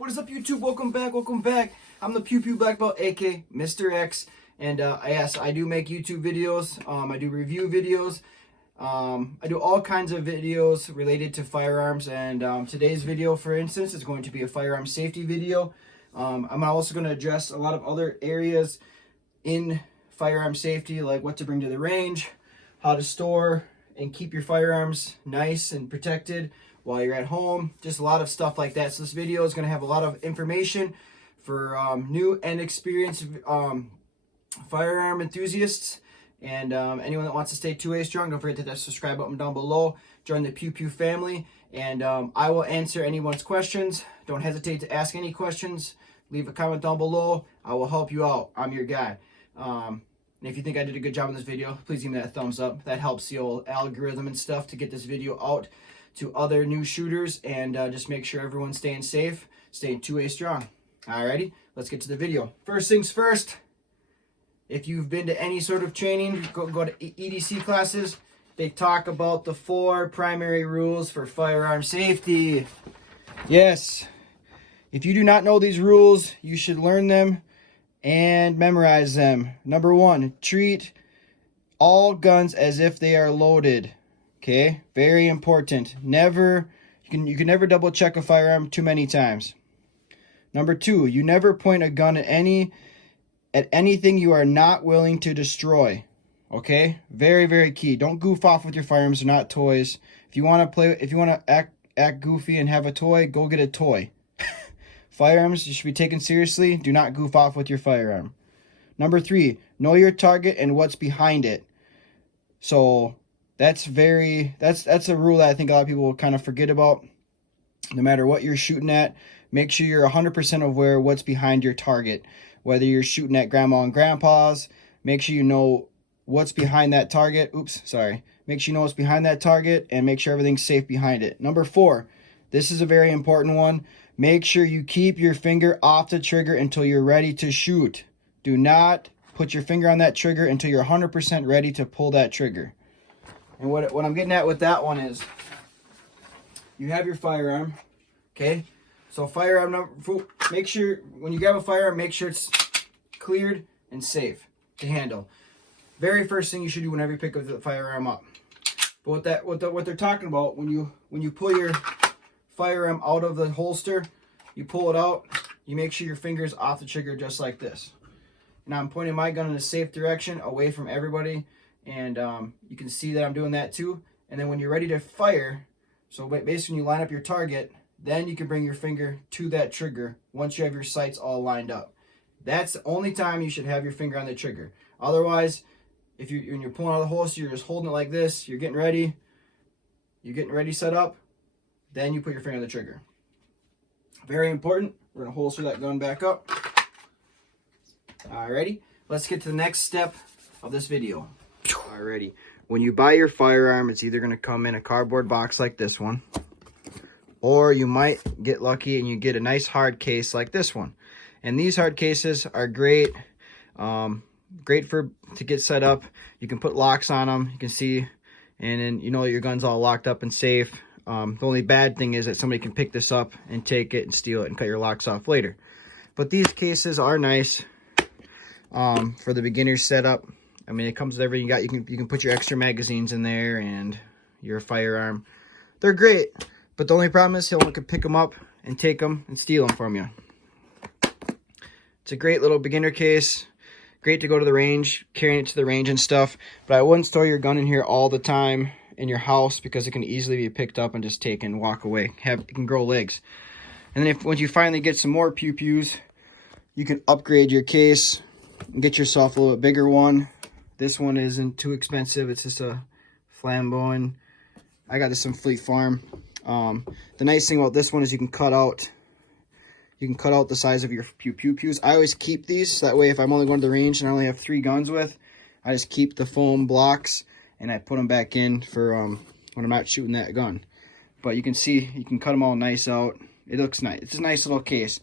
What is up, YouTube? Welcome back. I'm the Pew Pew Black Belt, aka Mr. X, and yes, I do make YouTube videos. I do review videos. I do all kinds of videos related to firearms, and today's video, for instance, is going to be a firearm safety video. I'm also going to address a lot of other areas in firearm safety, like what to bring to the range, how to store and keep your firearms nice and protected while you're at home, just a lot of stuff like that. So this video is going to have a lot of information for new and experienced firearm enthusiasts, and anyone that wants to stay 2A strong. Don't forget to hit that subscribe button down below, join the Pew Pew family, and I will answer anyone's questions. Don't hesitate to ask any questions. Leave a comment down below. I will help you out. I'm your guy. And if you think I did a good job in this video, please give me that thumbs up. That helps the old algorithm and stuff to get this video out to other new shooters, and just make sure everyone's staying safe, staying 2A strong. Alrighty, let's get to the video. First things first, if you've been to any sort of training, go to EDC classes, they talk about the 4 primary rules for firearm safety. Yes, if you do not know these rules, you should learn them and memorize them. Number 1, treat all guns as if they are loaded. Okay, very important. You can never double check a firearm too many times. Number 2, you never point a gun at anything you are not willing to destroy. Okay, very, very key. Don't goof off with your firearms. They're not toys. If you want to act goofy and have a toy, go get a toy. Firearms, you should be taken seriously. Do not goof off with your firearm. Number 3, know your target and what's behind it. So that's a rule that I think a lot of people will kind of forget about. No matter what you're shooting at, make sure you're 100% aware of what's behind your target. Whether you're shooting at grandma and grandpa's, make sure you know what's behind that target. Make sure you know what's behind that target and make sure everything's safe behind it. Number 4, this is a very important one. Make sure you keep your finger off the trigger until you're ready to shoot. Do not put your finger on that trigger until you're 100% ready to pull that trigger. And what I'm getting at with that one is, you have your firearm, okay? So make sure when you grab a firearm, make sure it's cleared and safe to handle. Very first thing you should do whenever you pick up the firearm up. But what they're talking about, when you pull your firearm out of the holster, you pull it out, you make sure your finger's off the trigger just like this. Now I'm pointing my gun in a safe direction away from everybody, and you can see that I'm doing that too. And then when you're ready to fire, so basically when you line up your target, then you can bring your finger to that trigger once you have your sights all lined up. That's the only time you should have your finger on the trigger. Otherwise, when you're pulling out of the holster, you're just holding it like this, you're getting ready set up, then you put your finger on the trigger. Very important. We're going to holster that gun back up. Alrighty, let's get to the next step of this video. Alrighty, when you buy your firearm, it's either going to come in a cardboard box like this one, or you might get lucky and you get a nice hard case like this one. And these hard cases are great, to get set up. You can put locks on them, you can see, and then you know your gun's all locked up and safe. The only bad thing is that somebody can pick this up and take it and steal it and cut your locks off later. But these cases are nice for the beginner setup. I mean, it comes with everything you got. You can put your extra magazines in there and your firearm. They're great, but the only problem is someone could pick them up and take them and steal them from you. It's a great little beginner case. Great to go to the range, carrying it to the range and stuff. But I wouldn't store your gun in here all the time in your house, because it can easily be picked up and just taken and walk away. It can grow legs. And then once you finally get some more pew pews, you can upgrade your case and get yourself a little bit bigger one. This one isn't too expensive. It's just a flamboyant. I got this from Fleet Farm. The nice thing about this one is you can cut out the size of your pews. I always keep these, so that way if I'm only going to the range and I only have 3 guns with, I just keep the foam blocks and I put them back in for when I'm not shooting that gun. But you can see, you can cut them all nice out. It looks nice. It's a nice little case.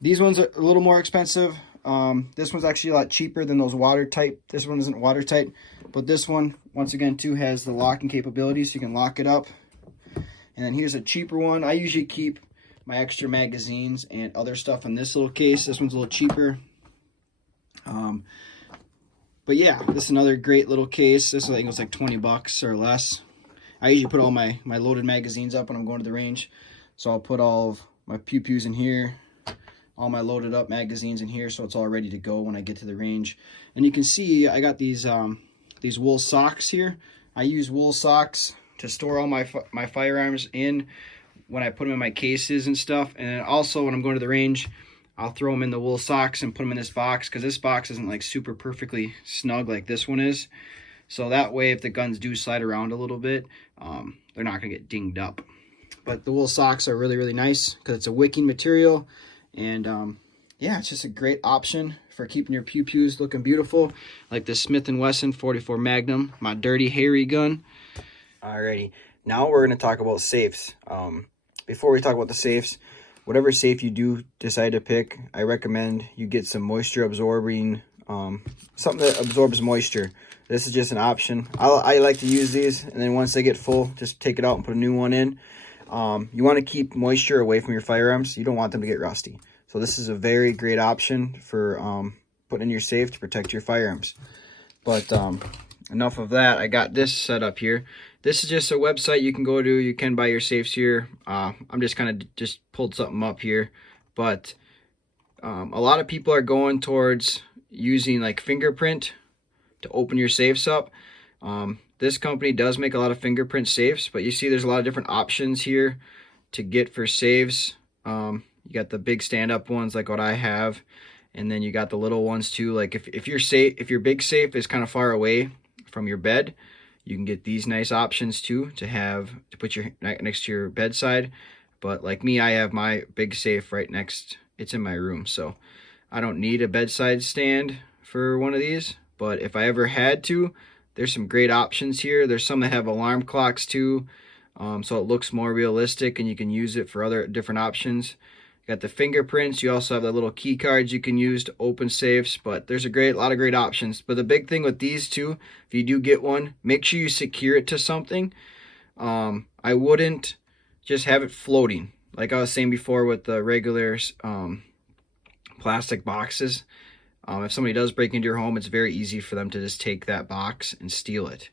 These ones are a little more expensive. This one's actually a lot cheaper than those watertight. This one isn't watertight, but this one, once again, too, has the locking capability, so you can lock it up. And then here's a cheaper one. I usually keep my extra magazines and other stuff in this little case. This one's a little cheaper. But yeah, this is another great little case. This I think was like 20 bucks or less. I usually put all my loaded magazines up when I'm going to the range. So I'll put all of my pew-pews in here, all my loaded up magazines in here, so it's all ready to go when I get to the range. And you can see I got these wool socks here. I use wool socks to store all my firearms in when I put them in my cases and stuff. And then also when I'm going to the range, I'll throw them in the wool socks and put them in this box, because this box isn't like super perfectly snug like this one is. So that way, if the guns do slide around a little bit, they're not gonna get dinged up. But the wool socks are really, really nice because it's a wicking material. And yeah, it's just a great option for keeping your pew-pews looking beautiful. Like the Smith & Wesson 44 Magnum, my dirty, hairy gun. Alrighty, now we're gonna talk about safes. Before we talk about the safes, whatever safe you do decide to pick, I recommend you get some moisture absorbing, something that absorbs moisture. This is just an option. I like to use these, and then once they get full, just take it out and put a new one in. You want to keep moisture away from your firearms. You don't want them to get rusty. So this is a very great option for putting in your safe to protect your firearms. But enough of that. I got this set up here. This is just a website you can go to. You can buy your safes here. I'm just kind of just pulled something up here. But a lot of people are going towards using like fingerprint to open your safes up. This company does make a lot of fingerprint safes, but you see there's a lot of different options here to get for safes. You got the big stand-up ones like what I have, and then you got the little ones too. Like if your big safe is kind of far away from your bed, you can get these nice options too to put your next to your bedside. But like me, I have my big safe right next. It's in my room, so I don't need a bedside stand for one of these. But if I ever had to, there's some great options here. There's some that have alarm clocks too, so it looks more realistic and you can use it for other different options. You got the fingerprints. You also have the little key cards you can use to open safes, but there's a lot of great options. But the big thing with these two, if you do get one, make sure you secure it to something. I wouldn't just have it floating. Like I was saying before with the regular plastic boxes. If somebody does break into your home, it's very easy for them to just take that box and steal it.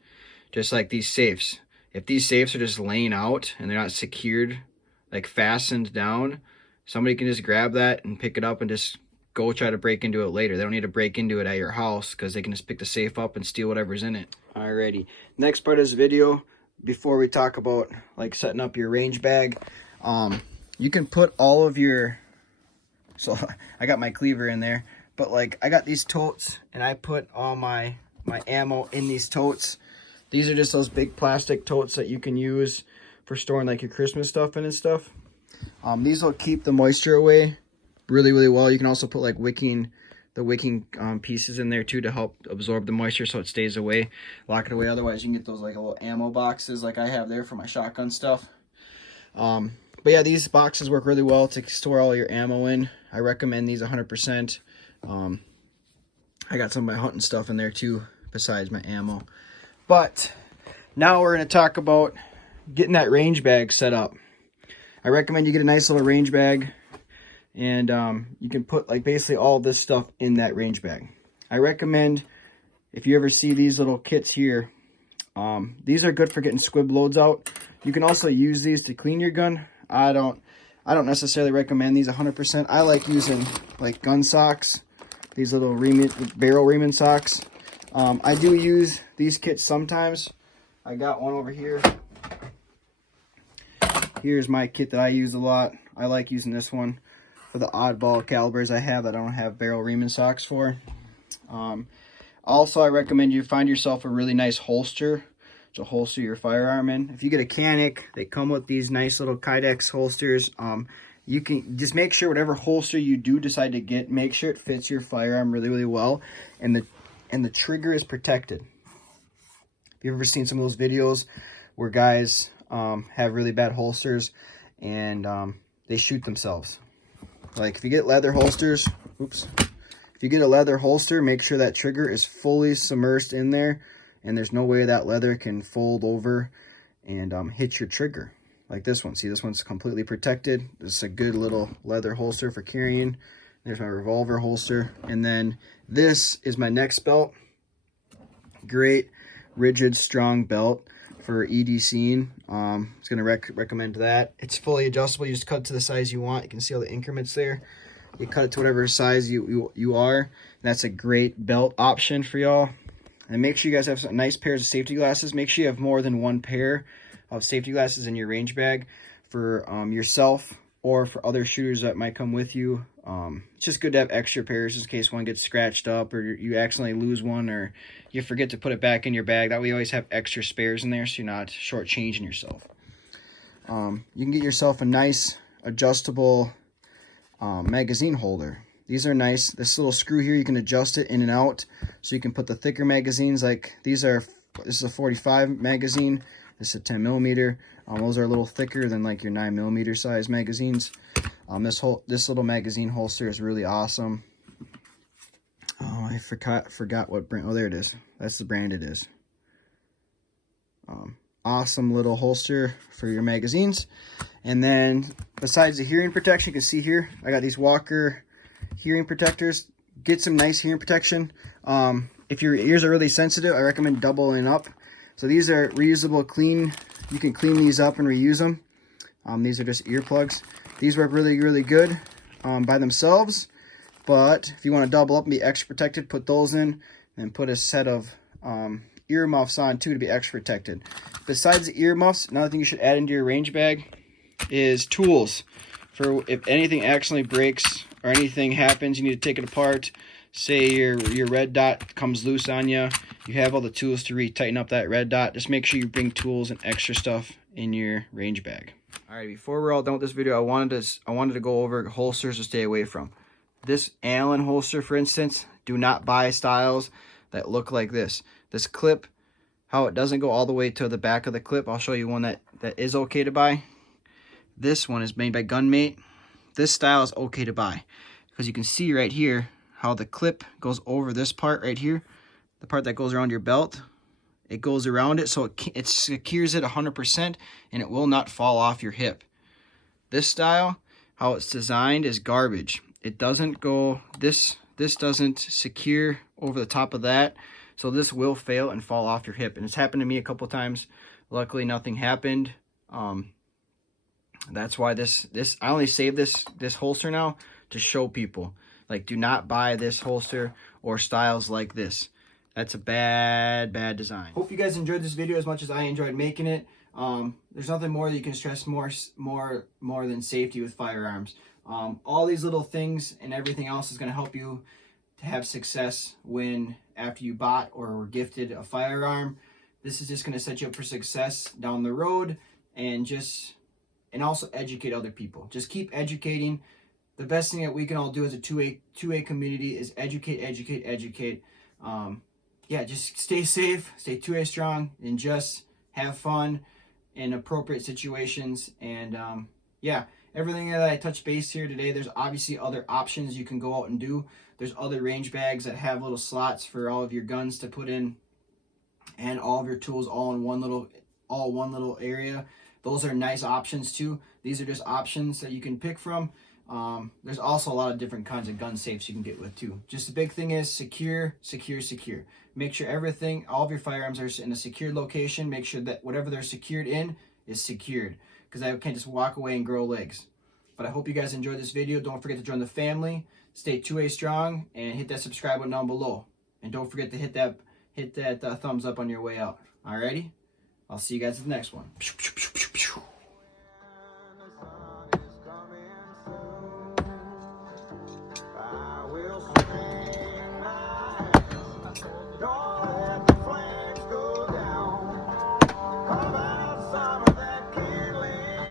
Just like these safes. If these safes are just laying out and they're not secured, like fastened down, somebody can just grab that and pick it up and just go try to break into it later. They don't need to break into it at your house because they can just pick the safe up and steal whatever's in it. Alrighty. Next part of this video, before we talk about like setting up your range bag, you can put all of your, so I got my cleaver in there, but like I got these totes and I put all my ammo in these totes. These are just those big plastic totes that you can use for storing like your Christmas stuff in and stuff. These will keep the moisture away really, really well. You can also put like wicking pieces in there too to help absorb the moisture so it stays away. Lock it away. Otherwise, you can get those like little ammo boxes like I have there for my shotgun stuff. But yeah, these boxes work really well to store all your ammo in. I recommend these 100%. I got some of my hunting stuff in there too, besides my ammo. But now we're going to talk about getting that range bag set up. I recommend you get a nice little range bag, and you can put like basically all this stuff in that range bag. I recommend, if you ever see these little kits here, these are good for getting squib loads out. You can also use these to clean your gun. I don't necessarily recommend these 100%. I like using like gun socks, these little barrel reaming socks. I do use these kits sometimes. I got one over here. Here's my kit that I use a lot. I like using this one for the oddball calibers I have that I don't have barrel reaming socks for. Also, I recommend you find yourself a really nice holster to holster your firearm in. If you get a Canic, they come with these nice little Kydex holsters. You can just make sure whatever holster you do decide to get, make sure it fits your firearm really, really well, and the trigger is protected. If you've ever seen some of those videos where guys have really bad holsters and they shoot themselves. Like if you get leather holsters, if you get a leather holster, make sure that trigger is fully submersed in there and there's no way that leather can fold over and hit your trigger. like this one. See, this one's completely protected. This is a good little leather holster for carrying. There's my revolver holster. And then this is my next belt. Great, rigid, strong belt for EDCing. It's going to recommend that. It's fully adjustable. You just cut it to the size you want. You can see all the increments there. You cut it to whatever size you are. And that's a great belt option for y'all. And make sure you guys have some nice pairs of safety glasses. Make sure you have more than one pair of safety glasses in your range bag for yourself or for other shooters that might come with you. It's just good to have extra pairs in case one gets scratched up or you accidentally lose one or you forget to put it back in your bag. That way you always have extra spares in there so you're not shortchanging yourself. You can get yourself a nice adjustable magazine holder. These are nice. This little screw here, you can adjust it in and out so you can put the thicker magazines. Like this is a 45 magazine. This is a 10 millimeter. Those are a little thicker than like your 9 millimeter size magazines. This little magazine holster is really awesome. Oh, I forgot what brand. Oh, there it is. That's the brand it is. Awesome little holster for your magazines. And then besides the hearing protection, you can see here I got these Walker hearing protectors. Get some nice hearing protection. If your ears are really sensitive, I recommend doubling up. So these are reusable, clean. You can clean these up and reuse them. These are just earplugs. These work really, really good by themselves. But if you want to double up and be extra protected, put those in and put a set of earmuffs on too to be extra protected. Besides the earmuffs, another thing you should add into your range bag is tools. For if anything accidentally breaks or anything happens, you need to take it apart. Say your red dot comes loose on you. You have all the tools to retighten up that red dot. Just make sure you bring tools and extra stuff in your range bag. All right, before we're all done with this video, I wanted to go over holsters to stay away from. This Allen holster, for instance, do not buy styles that look like this. This clip, how it doesn't go all the way to the back of the clip. I'll show you one that is okay to buy. This one is made by Gunmate. This style is okay to buy because you can see right here how the clip goes over this part right here, the part that goes around your belt. It goes around it, so it secures it 100%, and it will not fall off your hip. This style, how it's designed, is garbage. It doesn't go, this doesn't secure over the top of that, so this will fail and fall off your hip. And it's happened to me a couple times. Luckily, nothing happened. That's why I only save this holster now to show people. Like, do not buy this holster or styles like this. That's a bad design. Hope you guys enjoyed this video as much as I enjoyed making it. There's nothing more that you can stress more than safety with firearms. All these little things and everything else is going to help you to have success after you bought or were gifted a firearm. This is just going to set you up for success down the road, and also educate other people. Just keep educating. The best thing that we can all do as a 2A community is educate. Yeah, just stay safe, stay 2A strong, and just have fun in appropriate situations. And yeah, everything that I touched base here today, there's obviously other options you can go out and do. There's other range bags that have little slots for all of your guns to put in, and all of your tools all in one little area. Those are nice options too. These are just options that you can pick from. There's also a lot of different kinds of gun safes you can get with too. Just the big thing is secure. Make sure all of your firearms are in a secured location. Make sure that whatever they're secured in is secured, because I can't just walk away and grow legs. But I hope you guys enjoyed this video. Don't forget to join the family. Stay 2A strong, and hit that subscribe button down below. And don't forget to hit that thumbs up on your way out. Alrighty? I'll see you guys in the next one.